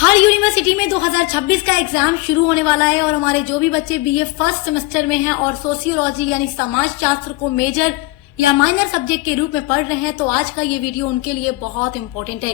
हर university में 2026 का exam शुरू होने वाला है और हमारे जो भी बच्चे बीए फर्स्ट सेमेस्टर में हैं और सोशियोलॉजी यानी समाज शास्त्र को मेजर या माइनर सब्जेक्ट के रूप में पढ़ रहे हैं, तो आज का ये वीडियो उनके लिए बहुत इंपॉर्टेंट है।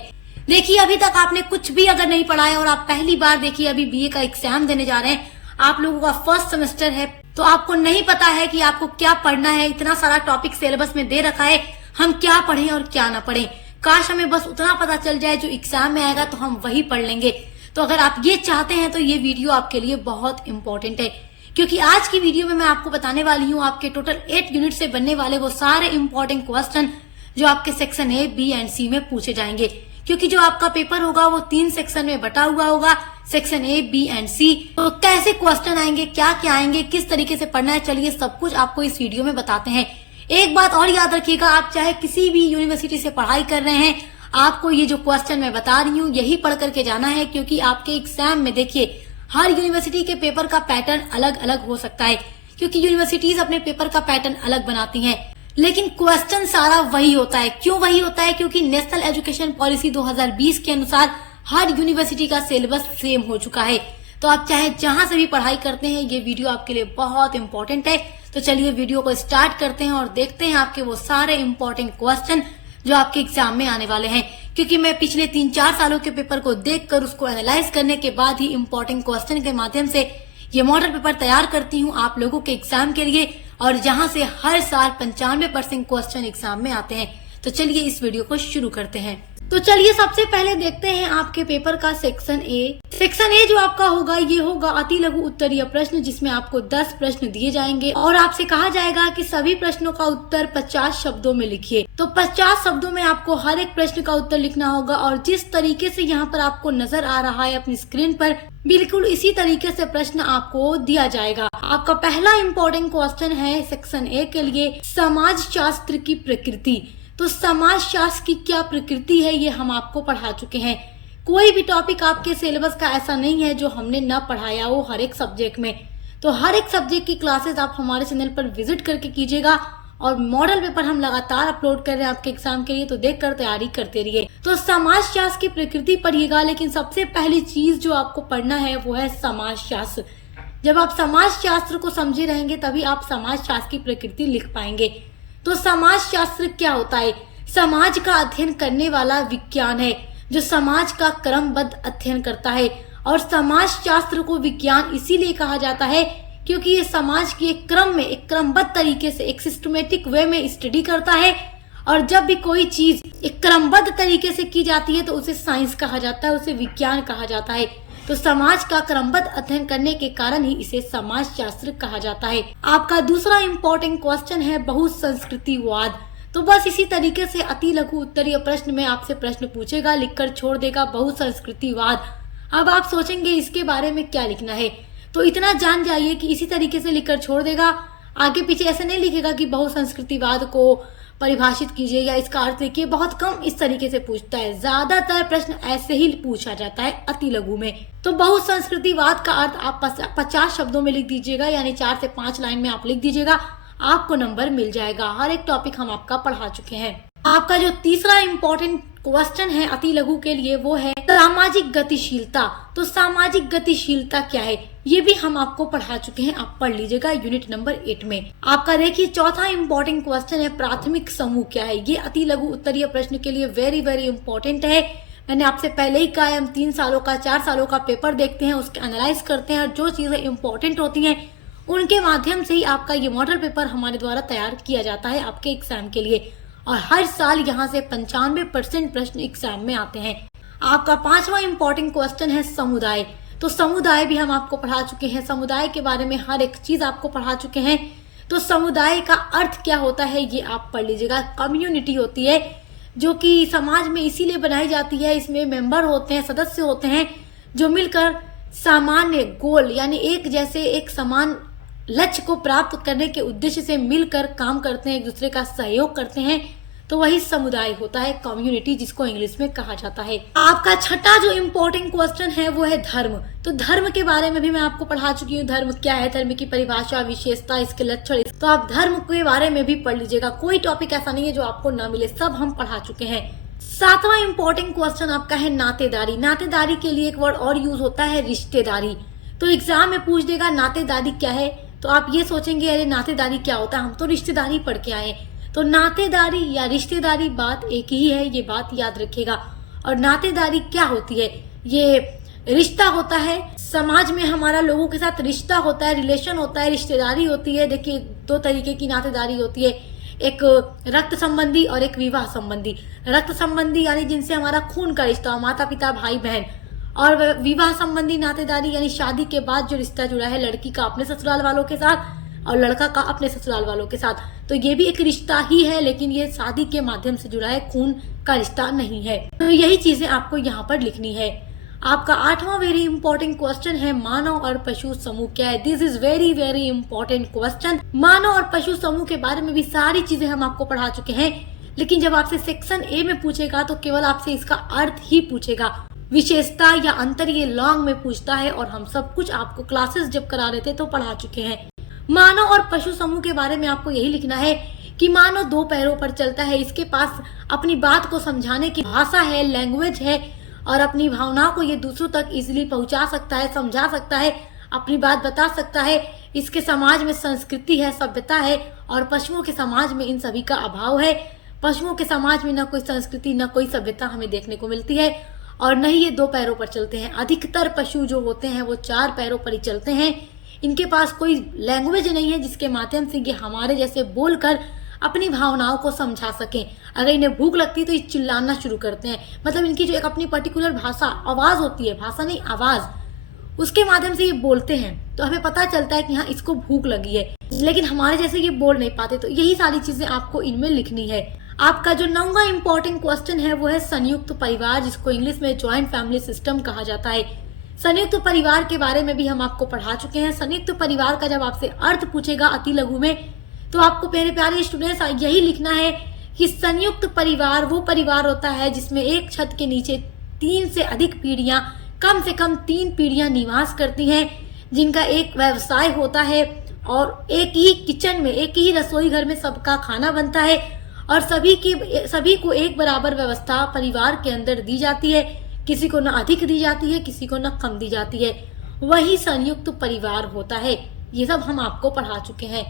देखिए, अभी तक आपने कुछ भी अगर नहीं पढ़ा है और आप पहली बार देखिए अभी बीए का एग्जाम देने जा रहे हैं, आप लोगों का फर्स्ट सेमेस्टर है, तो आपको नहीं पता है कि आपको क्या पढ़ना है। इतना सारा टॉपिक सिलेबस में दे रखा है, हम क्या पढ़ें और क्या ना पढ़ें। काश हमें बस उतना पता चल जाए जो एग्जाम में आएगा तो हम वही पढ़ लेंगे। तो अगर आप ये चाहते हैं तो ये वीडियो आपके लिए बहुत इंपॉर्टेंट है, क्योंकि आज की वीडियो में मैं आपको बताने वाली हूँ आपके टोटल 8 यूनिट से बनने वाले वो सारे इंपॉर्टेंट क्वेश्चन जो आपके सेक्शन ए, बी एंड सी में पूछे जाएंगे। क्योंकि जो आपका पेपर होगा वो 3 सेक्शन में बटा हुआ होगा, सेक्शन ए, बी एंड सी। तो कैसे क्वेश्चन आएंगे, क्या क्या आएंगे, किस तरीके से पढ़ना है, चलिए सब कुछ आपको इस वीडियो में बताते हैं। एक बात और याद रखिएगा, आप चाहे किसी भी यूनिवर्सिटी से पढ़ाई कर रहे हैं, आपको ये जो क्वेश्चन मैं बता रही हूँ यही पढ़ करके जाना है। क्योंकि आपके एग्जाम में देखिए हर यूनिवर्सिटी के पेपर का पैटर्न अलग अलग हो सकता है, क्योंकि यूनिवर्सिटीज अपने पेपर का पैटर्न अलग बनाती हैं, लेकिन क्वेश्चन सारा वही होता है। क्यों वही होता है? क्योंकि नेशनल एजुकेशन पॉलिसी 2020 के अनुसार हर यूनिवर्सिटी का सिलेबस सेम हो चुका है। तो आप चाहे जहां से भी पढ़ाई करते हैं, ये वीडियो आपके लिए बहुत इंपॉर्टेंट है। तो चलिए वीडियो को स्टार्ट करते हैं और देखते हैं आपके वो सारे इंपॉर्टेंट क्वेश्चन जो आपके एग्जाम में आने वाले हैं। क्योंकि मैं पिछले 3-4 सालों के पेपर को देखकर उसको एनालाइज करने के बाद ही इंपॉर्टेंट क्वेश्चन के माध्यम से ये मॉडल पेपर तैयार करती हूँ आप लोगों के एग्जाम के लिए, और जहां से हर साल 95% क्वेश्चन एग्जाम में आते हैं। तो चलिए इस वीडियो को शुरू करते हैं। तो चलिए सबसे पहले देखते हैं आपके पेपर का सेक्शन ए। सेक्शन ए जो आपका होगा ये होगा अति लघु उत्तरीय प्रश्न, जिसमें आपको 10 प्रश्न दिए जाएंगे और आपसे कहा जाएगा कि सभी प्रश्नों का उत्तर 50 शब्दों में लिखिए। तो 50 शब्दों में आपको हर एक प्रश्न का उत्तर लिखना होगा, और जिस तरीके से यहाँ पर आपको नजर आ रहा है अपनी स्क्रीन पर, बिल्कुल इसी तरीके से प्रश्न आपको दिया जाएगा। आपका पहला इम्पोर्टेंट क्वेश्चन है सेक्शन ए के लिए, समाज शास्त्र की प्रकृति। तो समाज शास्त्र की क्या प्रकृति है ये हम आपको पढ़ा चुके हैं। कोई भी टॉपिक आपके सिलेबस का ऐसा नहीं है जो हमने न पढ़ाया हो हर एक सब्जेक्ट में। तो हर एक सब्जेक्ट की क्लासेस आप हमारे चैनल पर विजिट करके कीजिएगा, और मॉडल पेपर हम लगातार अपलोड कर रहे हैं आपके एग्जाम के लिए, तो देखकर तैयारी करते रहिए। तो समाज शास्त्र की प्रकृति पढ़िएगा, लेकिन सबसे पहली चीज जो आपको पढ़ना है वो है समाज शास्त्र। जब आप समाज शास्त्र को समझे रहेंगे तभी आप समाज शास्त्र की प्रकृति लिख पाएंगे। तो समाज शास्त्र क्या होता है? समाज का अध्ययन करने वाला विज्ञान है जो समाज का क्रमबद्ध अध्ययन करता है। और समाज शास्त्र को विज्ञान इसीलिए कहा जाता है क्योंकि ये समाज की एक क्रम में, एक क्रमबद्ध तरीके से, एक सिस्टमेटिक वे में स्टडी करता है। और जब भी कोई चीज एक क्रमबद्ध तरीके से की जाती है तो उसे साइंस कहा जाता है, उसे विज्ञान कहा जाता है। तो समाज का क्रमबद्ध अध्ययन करने के कारण ही इसे समाज शास्त्र कहा जाता है। आपका दूसरा इम्पोर्टेंट क्वेश्चन है बहुसंस्कृतिवाद। तो बस इसी तरीके से अति लघु उत्तरीय प्रश्न में आपसे प्रश्न पूछेगा, लिखकर छोड़ देगा बहुसंस्कृतिवाद। अब आप सोचेंगे इसके बारे में क्या लिखना है, तो इतना जान जाइए कि इसी तरीके से लिखकर छोड़ देगा। आगे पीछे ऐसे नहीं लिखेगा कि बहुसंस्कृतिवाद को परिभाषित कीजिए या इसका अर्थ लिखिए। बहुत कम इस तरीके से पूछता है, ज्यादातर प्रश्न ऐसे ही पूछा जाता है अति लघु में। तो बहुसंस्कृतिवाद का अर्थ आप 50 शब्दों में लिख दीजिएगा, यानी 4 से 5 लाइन में आप लिख दीजिएगा, आपको नंबर मिल जाएगा। हर एक टॉपिक हम आपका पढ़ा चुके हैं। आपका जो तीसरा इम्पोर्टेंट क्वेश्चन है अति लघु के लिए वो है सामाजिक गतिशीलता। तो सामाजिक गतिशीलता क्या है ये भी हम आपको पढ़ा चुके हैं, आप पढ़ लीजिएगा यूनिट नंबर 8 में। आपका देखिए चौथा इम्पोर्टेंट क्वेश्चन है प्राथमिक समूह क्या है। ये अति लघु उत्तरीय प्रश्न के लिए वेरी वेरी इंपॉर्टेंट है। मैंने आपसे पहले ही कहा है, हम 3 सालों का 4 सालों का पेपर देखते हैं, उसके एनालाइज करते हैं, और जो चीजें इंपॉर्टेंट होती हैं उनके माध्यम से ही आपका ये मॉडल पेपर हमारे द्वारा तैयार किया जाता है आपके एग्जाम के लिए। और हर साल यहाँ से 95% प्रश्न एग्जाम में आते हैं। आपका पांचवा इम्पोर्टेंट क्वेश्चन है समुदाय। तो समुदाय भी हम आपको पढ़ा चुके हैं, समुदाय के बारे में हर एक चीज आपको पढ़ा चुके हैं। तो समुदाय का अर्थ क्या होता है ये आप पढ़ लीजिएगा। कम्युनिटी होती है जो कि समाज में इसीलिए बनाई जाती है, इसमें मेंबर होते हैं, सदस्य होते हैं जो मिलकर सामान्य गोल यानी एक जैसे एक समान लक्ष्य को प्राप्त करने के उद्देश्य से मिलकर काम करते हैं, एक दूसरे का सहयोग करते हैं। तो वही समुदाय होता है, कम्युनिटी, जिसको इंग्लिश में कहा जाता है। आपका छठा जो इम्पोर्टेंट क्वेश्चन है वो है धर्म। तो धर्म के बारे में भी मैं आपको पढ़ा चुकी हूँ, धर्म क्या है, धर्म की परिभाषा, विशेषता, इसके लक्षण। तो आप धर्म के बारे में भी पढ़ लीजिएगा। कोई टॉपिक ऐसा नहीं है जो आपको न मिले, सब हम पढ़ा चुके हैं। सातवां इंपॉर्टेंट क्वेश्चन आपका है नातेदारी। नातेदारी के लिए एक वर्ड और यूज होता है रिश्तेदारी। तो एग्जाम में पूछ देगा नातेदारी क्या है, तो आप ये सोचेंगे अरे नातेदारी क्या होता है, हम तो रिश्तेदारी पढ़ के आए। तो नातेदारी या रिश्तेदारी बात एक ही है, ये बात याद रखिएगा। और नातेदारी क्या होती है, ये रिश्ता होता है, समाज में हमारा लोगों के साथ रिश्ता होता है, रिलेशन होता है, रिश्तेदारी होती है। देखिए दो तरीके की नातेदारी होती है, एक रक्त संबंधी और एक विवाह संबंधी। रक्त संबंधी यानी जिनसे हमारा खून का रिश्ता हो, माता पिता भाई बहन, और विवाह संबंधी नातेदारी यानी शादी के बाद जो रिश्ता जुड़ा है लड़की का अपने ससुराल वालों के साथ और लड़का का अपने ससुराल वालों के साथ। तो ये भी एक रिश्ता ही है, लेकिन ये शादी के माध्यम से जुड़ा है, खून का रिश्ता नहीं है। तो यही चीजें आपको यहाँ पर लिखनी है। आपका आठवां वेरी इंपॉर्टेंट क्वेश्चन है मानव और पशु समूह क्या है। This is very very important question. मानव और पशु समूह के बारे में भी सारी चीजें हम आपको पढ़ा चुके हैं, लेकिन जब आपसे सेक्शन ए में पूछेगा तो केवल आपसे इसका अर्थ ही पूछेगा, विशेषता या अंतर ये लॉन्ग में पूछता है। और हम सब कुछ आपको क्लासेस जब करा रहे थे तो पढ़ा चुके हैं। मानव और पशु समूह के बारे में आपको यही लिखना है कि मानव दो पैरों पर चलता है, इसके पास अपनी बात को समझाने की भाषा है, लैंग्वेज है, और अपनी भावनाओं को ये दूसरों तक इजीली पहुंचा सकता है, समझा सकता है, अपनी बात बता सकता है। इसके समाज में संस्कृति है, सभ्यता है, और पशुओं के समाज में इन सभी का अभाव है। पशुओं के समाज में न कोई संस्कृति न कोई सभ्यता हमें देखने को मिलती है, और नहीं ये दो पैरों पर चलते हैं। अधिकतर पशु जो होते हैं वो चार पैरों पर ही चलते हैं। इनके पास कोई लैंग्वेज नहीं है जिसके माध्यम से ये हमारे जैसे बोलकर अपनी भावनाओं को समझा सकें। अगर इन्हें भूख लगती है तो ये चिल्लाना शुरू करते हैं, मतलब इनकी जो एक अपनी पर्टिकुलर भाषा आवाज होती है, भाषा नहीं आवाज, उसके माध्यम से ये बोलते हैं। तो हमें पता चलता है कि हाँ इसको भूख लगी है, लेकिन हमारे जैसे ये बोल नहीं पाते। तो यही सारी चीजें आपको इनमें लिखनी है। आपका जो 9वां इंपॉर्टेंट क्वेश्चन है वो है संयुक्त परिवार, जिसको इंग्लिश में ज्वाइंट फैमिली सिस्टम कहा जाता है। संयुक्त परिवार के बारे में भी हम आपको पढ़ा चुके हैं। संयुक्त परिवार का जब आपसे अर्थ पूछेगा अति लघु में, तो आपको मेरे प्यारे स्टूडेंट्स यही लिखना है कि संयुक्त परिवार वो परिवार होता है जिसमें एक छत के नीचे 3 से अधिक पीढ़ियां, कम से कम 3 पीढ़ियां निवास करती हैं, जिनका एक व्यवसाय होता है और एक ही किचन में, एक ही रसोई घर में सबका खाना बनता है, और सभी को एक बराबर व्यवस्था परिवार के अंदर दी जाती है। किसी को न अधिक दी जाती है, किसी को न कम दी जाती है। वही संयुक्त परिवार होता है। ये सब हम आपको पढ़ा चुके हैं।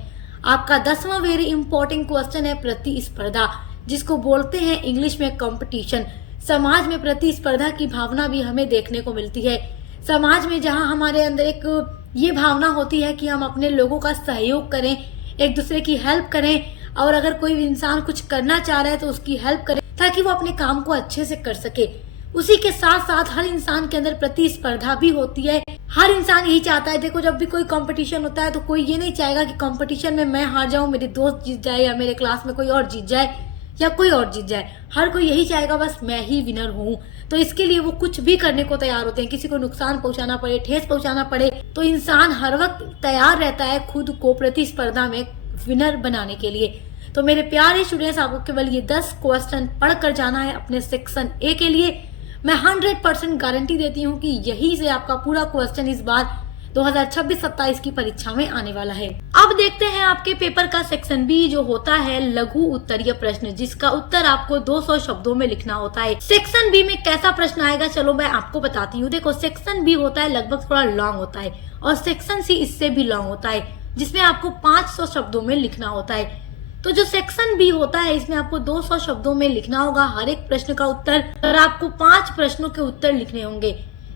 आपका 10वां वेरी इंपॉर्टेंट क्वेश्चन है प्रतिस्पर्धा, जिसको बोलते हैं इंग्लिश में कंपटीशन। समाज में प्रतिस्पर्धा की भावना भी हमें देखने को मिलती है। समाज में जहां हमारे अंदर एक ये भावना होती है कि हम अपने लोगों का सहयोग करें, एक दूसरे की हेल्प करें, और अगर कोई इंसान कुछ करना चाह रहा है तो उसकी हेल्प करें ताकि वो अपने काम को अच्छे से कर सके। उसी के साथ साथ हर इंसान के अंदर प्रतिस्पर्धा भी होती है। हर इंसान यही चाहता है, देखो जब भी कोई कंपटीशन होता है तो कोई ये नहीं चाहेगा कि कंपटीशन में मैं हार जाऊं, मेरे दोस्त जीत जाए, या मेरे क्लास में कोई और जीत जाए, या कोई और जीत जाए। हर कोई यही चाहेगा बस मैं ही विनर हूँ। तो इसके लिए वो कुछ भी करने को तैयार होते हैं, किसी को नुकसान पहुंचाना पड़े, ठेस पहुंचाना पड़े, तो इंसान हर वक्त तैयार रहता है खुद को प्रतिस्पर्धा में विनर बनाने के लिए। तो मेरे प्यारे स्टूडेंट्स, आपको केवल ये 10 क्वेश्चन पढ़ कर जाना है अपने सेक्शन ए के लिए। मैं 100% गारंटी देती हूँ कि यही से आपका पूरा क्वेश्चन इस बार 2026-27 की परीक्षा में आने वाला है। अब देखते हैं आपके पेपर का सेक्शन बी, जो होता है लघु उत्तरीय प्रश्न, जिसका उत्तर आपको 200 शब्दों में लिखना होता है। सेक्शन बी में कैसा प्रश्न आएगा चलो मैं आपको बताती हूँ। देखो सेक्शन बी होता है लगभग थोड़ा लॉन्ग होता है, और सेक्शन सी इससे भी लॉन्ग होता है, जिसमें आपको 500 शब्दों में लिखना होता है। तो जो सेक्शन बी होता है इसमें आपको 200 शब्दों में लिखना होगा हर एक प्रश्न का उत्तर, और आपको 5 प्रश्नों के उत्तर लिखने होंगे।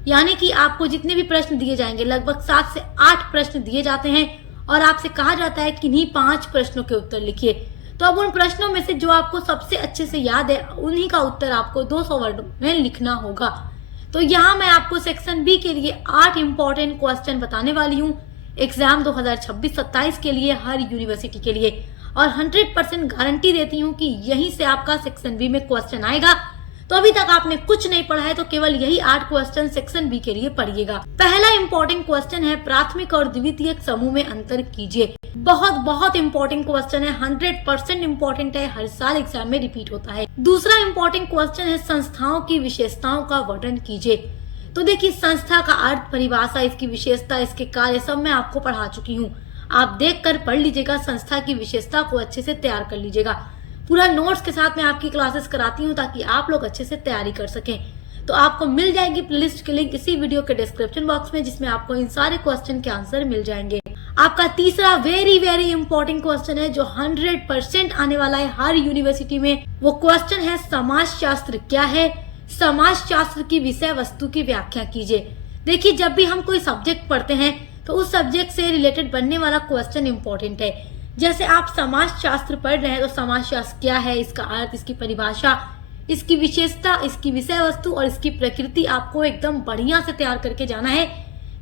यानी कि आपको जितने भी प्रश्न दिए जाएंगे, लगभग 7 से 8 प्रश्न दिए जाते हैं, और आपसे कहा जाता है कि इन्हीं 5 प्रश्नों के उत्तर लिखिए। तो अब उन प्रश्नों में से जो आपको सबसे अच्छे से याद है उन्हीं का उत्तर आपको 200 वर्ड में लिखना होगा। तो यहाँ मैं आपको सेक्शन बी के लिए 8 इंपॉर्टेंट क्वेश्चन बताने वाली हूँ एग्जाम 2026-27 के लिए, हर यूनिवर्सिटी के लिए, और 100% गारंटी देती हूँ कि यहीं से आपका सेक्शन बी में क्वेश्चन आएगा। तो अभी तक आपने कुछ नहीं पढ़ा है तो केवल यही 8 क्वेश्चन सेक्शन बी के लिए पढ़िएगा। पहला इंपॉर्टेंट क्वेश्चन है प्राथमिक और द्वितीयक समूह में अंतर कीजिए। बहुत बहुत इंपॉर्टेंट क्वेश्चन है, 100% इंपॉर्टेंट है, हर साल एग्जाम में रिपीट होता है। दूसरा इंपॉर्टेंट क्वेश्चन है संस्थाओं की विशेषताओं का वर्णन कीजिए। तो देखिए संस्था का अर्थ, परिभाषा, इसकी विशेषता, इसके कार्य सब मैं आपको पढ़ा चुकी हूँ। आप देखकर पढ़ लीजिएगा, संस्था की विशेषता को अच्छे से तैयार कर लीजिएगा। पूरा नोट्स के साथ मैं आपकी क्लासेस कराती हूँ ताकि आप लोग अच्छे से तैयारी कर सकें। तो आपको मिल जाएगी प्लेलिस्ट की लिंक इसी वीडियो के डिस्क्रिप्शन बॉक्स में, जिसमें आपको इन सारे क्वेश्चन के आंसर मिल जाएंगे। आपका तीसरा वेरी इंपॉर्टेंट क्वेश्चन है जो 100% आने वाला है हर यूनिवर्सिटी में। वो क्वेश्चन है समाजशास्त्र क्या है, समाजशास्त्र की विषय वस्तु की व्याख्या कीजिए। देखिए, जब भी हम कोई सब्जेक्ट पढ़ते हैं तो उस सब्जेक्ट से रिलेटेड बनने वाला क्वेश्चन इंपॉर्टेंट है। जैसे आप समाजशास्त्र पढ़ रहे हैं तो समाजशास्त्र क्या है, इसका अर्थ, इसकी परिभाषा, इसकी विशेषता, इसकी विषय वस्तु और इसकी प्रकृति आपको एकदम बढ़िया से तैयार करके जाना है,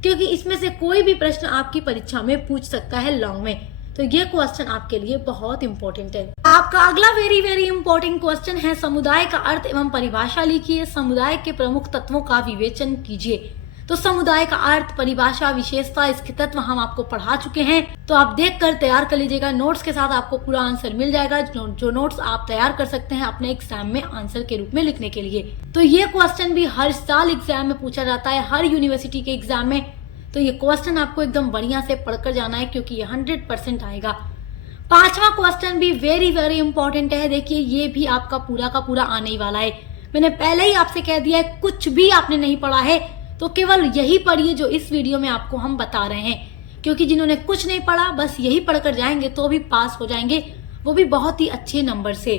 क्योंकि इसमें से कोई भी प्रश्न आपकी परीक्षा में पूछ सकता है लॉन्ग में। तो ये क्वेश्चन आपके लिए बहुत इंपॉर्टेंट है। आपका अगला वेरी इंपॉर्टेंट क्वेश्चन है समुदाय का अर्थ एवं परिभाषा लिखिए, समुदाय के प्रमुख तत्वों का विवेचन कीजिए। तो समुदाय का अर्थ, परिभाषा, विशेषता, इसके तत्व हम आपको पढ़ा चुके हैं, तो आप देखकर तैयार कर लीजिएगा। नोट्स के साथ आपको पूरा आंसर मिल जाएगा, जो नोट्स आप तैयार कर सकते हैं अपने एग्जाम में आंसर के रूप में लिखने के लिए। तो ये क्वेश्चन भी हर साल एग्जाम में पूछा जाता है, हर यूनिवर्सिटी के एग्जाम में। तो ये क्वेश्चन आपको एकदम बढ़िया से पढ़कर जाना है, क्योंकि ये 100% आएगा। पांचवा क्वेश्चन भी वेरी इंपॉर्टेंट है। देखिए, ये भी आपका पूरा का पूरा आने ही वाला है। मैंने पहले ही आपसे कह दिया है, कुछ भी आपने नहीं पढ़ा है तो केवल यही पढ़िए जो इस वीडियो में आपको हम बता रहे हैं, क्योंकि जिन्होंने कुछ नहीं पढ़ा बस यही पढ़कर जाएंगे तो भी पास हो जाएंगे, वो भी बहुत ही अच्छे नंबर से।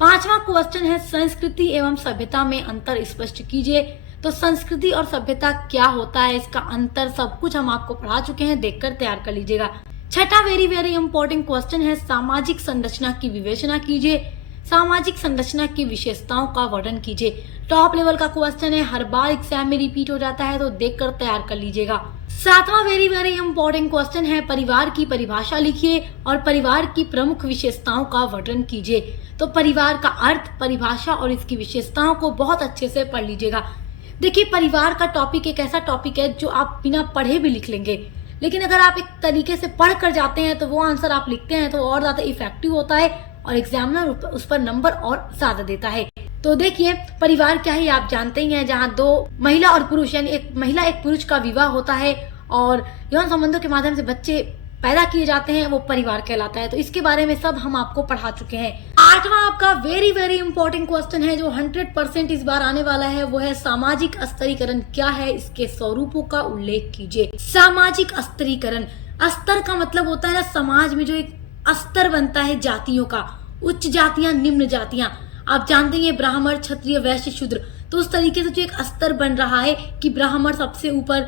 पांचवा क्वेश्चन है संस्कृति एवं सभ्यता में अंतर स्पष्ट कीजिए। तो संस्कृति और सभ्यता क्या होता है, इसका अंतर, सब कुछ हम आपको पढ़ा चुके हैं, देखकर तैयार कर लीजिएगा। छठा वेरी इंपॉर्टेंट क्वेश्चन है सामाजिक संरचना की विवेचना कीजिए, सामाजिक संरचना की विशेषताओं का वर्णन कीजिए। टॉप लेवल का क्वेश्चन है, हर बार एग्जाम में रिपीट हो जाता है, तो देखकर तैयार कर लीजिएगा। सातवां वेरी इंपॉर्टेंट क्वेश्चन है परिवार की परिभाषा लिखिए और परिवार की प्रमुख विशेषताओं का वर्णन कीजिए। तो परिवार का अर्थ, परिभाषा और इसकी विशेषताओं को बहुत अच्छे से पढ़ लीजिएगा। देखिए, परिवार का टॉपिक एक ऐसा टॉपिक है जो आप बिना पढ़े भी लिख लेंगे, लेकिन अगर आप एक तरीके से पढ़ कर जाते हैं तो वो आंसर आप लिखते हैं तो और ज्यादा इफेक्टिव होता है और एग्जामिनर उस पर नंबर और ज्यादा देता है। तो देखिए, परिवार क्या है आप जानते ही हैं, जहाँ दो महिला और पुरुष यानी एक महिला एक पुरुष का विवाह होता है और यौन संबंधों के माध्यम से बच्चे पैदा किए जाते हैं, वो परिवार कहलाता है। तो इसके बारे में सब हम आपको पढ़ा चुके हैं। आठवां आपका वेरी इंपॉर्टेंट क्वेश्चन है जो 100% इस बार आने वाला है, वो है सामाजिक स्तरीकरण क्या है, इसके स्वरूपों का उल्लेख कीजिए। सामाजिक स्तरीकरण, स्तर का मतलब होता है ना समाज में जो एक स्तर बनता है जातियों का, उच्च जातियां, निम्न जातियां। आप जानते हैं ब्राह्मण, क्षत्रिय, वैश्य, शूद्र, तो उस तरीके से जो एक स्तर बन रहा है कि ब्राह्मण सबसे ऊपर,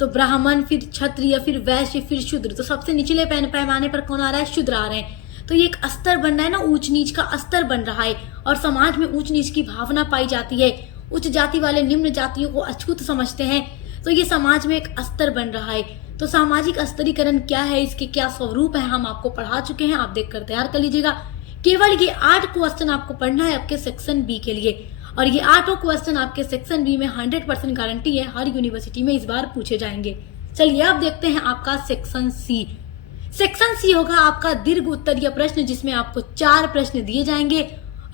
तो ब्राह्मण, फिर क्षत्रिय, फिर वैश्य, फिर शूद्र, तो सबसे निचले पैमाने पर कौन आ रहा है, शूद्र आ रहे हैं। तो ये एक स्तर बन रहा है ना, ऊंच नीच का स्तर बन रहा है और समाज में ऊंच नीच की भावना पाई जाती है। उच्च जाति वाले निम्न जातियों को अछूत समझते हैं, तो ये समाज में एक स्तर बन रहा है। तो सामाजिक स्तरीकरण क्या है, इसके क्या स्वरूप है, हम आपको पढ़ा चुके हैं, आप देखकर तैयार कर लीजिएगा। केवल ये 8 क्वेश्चन आपको पढ़ना है आपके सेक्शन बी के लिए, और ये 8 क्वेश्चन आपके सेक्शन बी में 100% गारंटी है हर यूनिवर्सिटी में इस बार पूछे जाएंगे। चलिए अब देखते हैं आपका सेक्शन सी। सेक्शन सी होगा आपका दीर्घ उत्तरीय प्रश्न, जिसमें आपको 4 प्रश्न दिए जाएंगे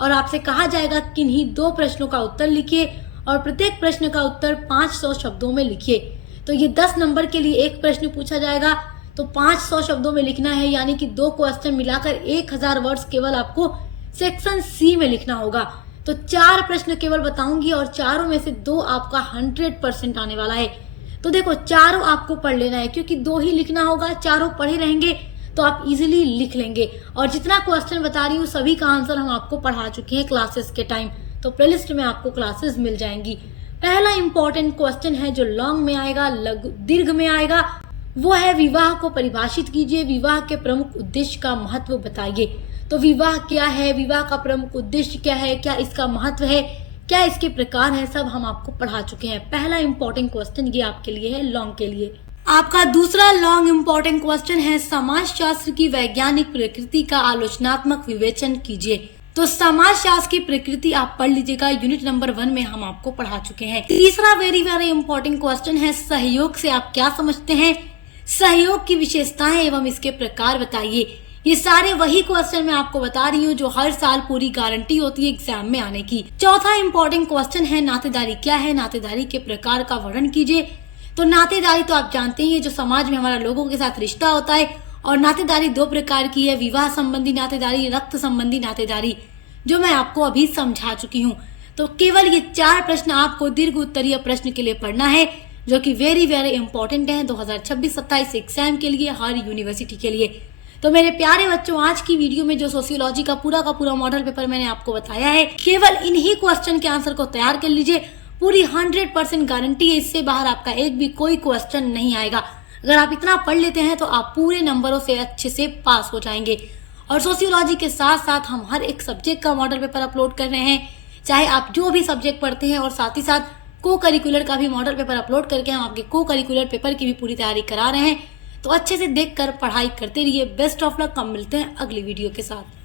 और आपसे कहा जाएगा किन्हीं 2 प्रश्नों का उत्तर लिखिए और प्रत्येक प्रश्न का उत्तर 500 शब्दों में लिखिए। तो ये 10 नंबर के लिए एक प्रश्न पूछा जाएगा, तो 500 शब्दों में लिखना है, यानी कि 2 क्वेश्चन मिलाकर 1000 वर्ड्स केवल आपको सेक्शन सी में लिखना होगा। तो 4 प्रश्न केवल बताऊंगी और चारों में से 2 आपका 100% आने वाला है। तो देखो, चारों आपको पढ़ लेना है, क्योंकि 2 ही लिखना होगा, चारों पढ़े रहेंगे तो आप इजीली लिख लेंगे। और जितना क्वेश्चन बता रही हूँ सभी का आंसर हम आपको पढ़ा चुके हैं क्लासेस के टाइम, तो प्लेलिस्ट में आपको क्लासेस मिल जाएंगी। पहला इंपॉर्टेंट क्वेश्चन है जो लॉन्ग में आएगा, दीर्घ में आएगा, वो है विवाह को परिभाषित कीजिए, विवाह के प्रमुख उद्देश्य का महत्व बताइए। तो विवाह क्या है, विवाह का प्रमुख उद्देश्य क्या है, क्या इसका महत्व है, क्या इसके प्रकार है, सब हम आपको पढ़ा चुके हैं। पहला इंपॉर्टेंट क्वेश्चन ये आपके लिए है लॉन्ग के लिए। आपका दूसरा लॉन्ग इंपॉर्टेंट क्वेश्चन है समाजशास्त्र की वैज्ञानिक प्रकृति का आलोचनात्मक विवेचन कीजिए। तो समाजशास्त्र की प्रकृति आप पढ़ लीजिएगा, यूनिट नंबर 1 में हम आपको पढ़ा चुके हैं। तीसरा वेरी इंपॉर्टेंट क्वेश्चन है सहयोग से आप क्या समझते हैं, सहयोग की विशेषताएं एवं इसके प्रकार बताइए। ये सारे वही क्वेश्चन मैं आपको बता रही हूँ जो हर साल पूरी गारंटी होती है एग्जाम में आने की। चौथा इंपॉर्टेंट क्वेश्चन है नातेदारी क्या है, नातेदारी के प्रकार का वर्णन कीजिए। तो नातेदारी तो आप जानते ही हैं, जो समाज में हमारा लोगों के साथ रिश्ता होता है, और नातेदारी 2 प्रकार की है, विवाह संबंधी नातेदारी, रक्त संबंधी नातेदारी। जो मैं आपको अभी समझा चुकी हूँ। तो केवल ये 4 प्रश्न आपको दीर्घ उत्तरीय प्रश्न के लिए पढ़ना है, जो कि वेरी इंपॉर्टेंट है 2026-27 एग्जाम के लिए, हर यूनिवर्सिटी के लिए। तो मेरे प्यारे बच्चों, आज की वीडियो में जो सोशियोलॉजी का पूरा मॉडल पेपर मैंने आपको बताया है, केवल इन्हीं क्वेश्चन के आंसर को तैयार कर लीजिए। पूरी 100% गारंटी है, इससे बाहर आपका एक भी कोई क्वेश्चन नहीं आएगा। अगर आप इतना पढ़ लेते हैं तो आप पूरे नंबरों से अच्छे से पास हो जाएंगे। और सोशियोलॉजी के साथ साथ हम हर एक सब्जेक्ट का मॉडल पेपर अपलोड कर रहे हैं, चाहे आप जो भी सब्जेक्ट पढ़ते हैं, और साथ ही साथ को करिकुलर का भी मॉडल पेपर अपलोड करके हम आपके को करिकुलर पेपर की भी पूरी तैयारी करा रहे हैं। तो अच्छे से देखकर पढ़ाई करते रहिए। Best of luck. हम मिलते हैं अगली वीडियो के साथ।